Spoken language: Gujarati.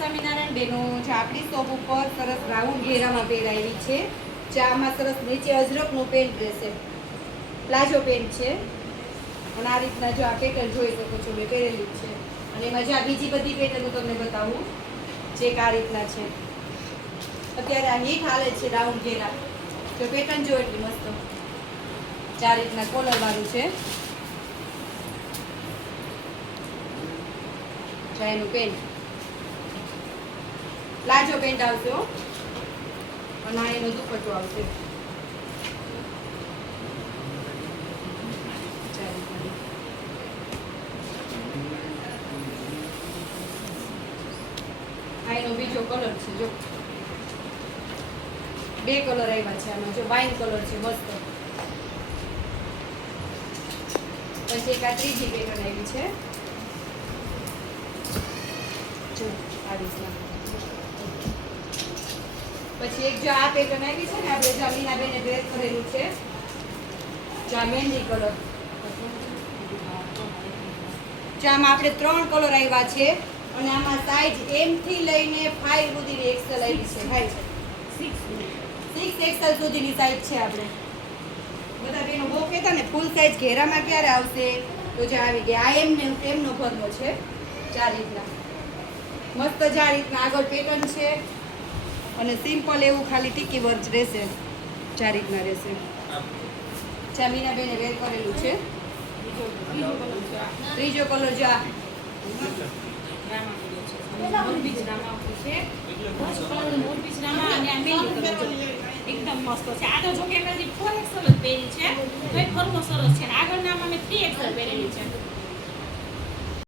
સ્વામિનારાયણ બેનો જે આપણી શોપ ઉપર સરસ રાઉન્ડ ઘેરામાં પહેરાવી છે. જે આમાં સરસ નીચે અજરકનું પેન્ટ રહેશે, પ્લાઝો પેન્ટ છે. અને આ રીતના જો આ પેટર્ન જોઈ શકો છો, મેં પહેરેલી જ છે. અને એમાં જે આ બીજી બધી પેટર્ન હું તમને બતાવું, જે આ રીતના છે. અત્યારે આ હીટ હાલે છે રાઉન્ડ ઘેરા, તો પેટર્ન જો એટલી મસ્ત. આ રીતના કોલર વાળું છે. એનું પેન્ટ પ્લાઝો પેન્ટ આવશે અને એનો દુપટ્ટો આવશે. આ એનો બીજો કલર છે. જો બે કલર આવ્યા છે આમાં. જો વાઇન કલર છે મસ્ત. પછી એક આ ત્રીજી પેટર્ન આવી છે. પછી એક જો આ પેટર્ન આવી છે ને, આપણે જો મીનાબેને ડ્રેસ કરેલું છે, જો આ મહેંદી કલર. જો આમાં આપણે 3 કલર આવ્યા છે અને આમાં સાઈઝ M થી લઈને 5 સુધીની XL આવી છે. થાય છે 6 XL સુધીની સાઈઝ છે. આપણે બધા બેનો બહુ કહેતા ને ફૂલ સાઈઝ ઘેરામાં ક્યારે આવશે, તો જે આવી ગયા. આ એમનો ભરનો છે. 4 રીતના મસ્ત જ આ રીતના આગળ પેટર્ન છે અને સિમ્પલ એવું ખાલી ટીકી વર્ક રહેશે. 4 રીતના રહેશે. મીનાબેને વેર કરેલું છે. ત્રીજો કલર જો આ એકદમ મસ્ત છે. આ તો જો કે 4XL જ પહેરી છે, તો ફરનો સરસ છે. આગળના અમે 3XL પહેરેલી છે.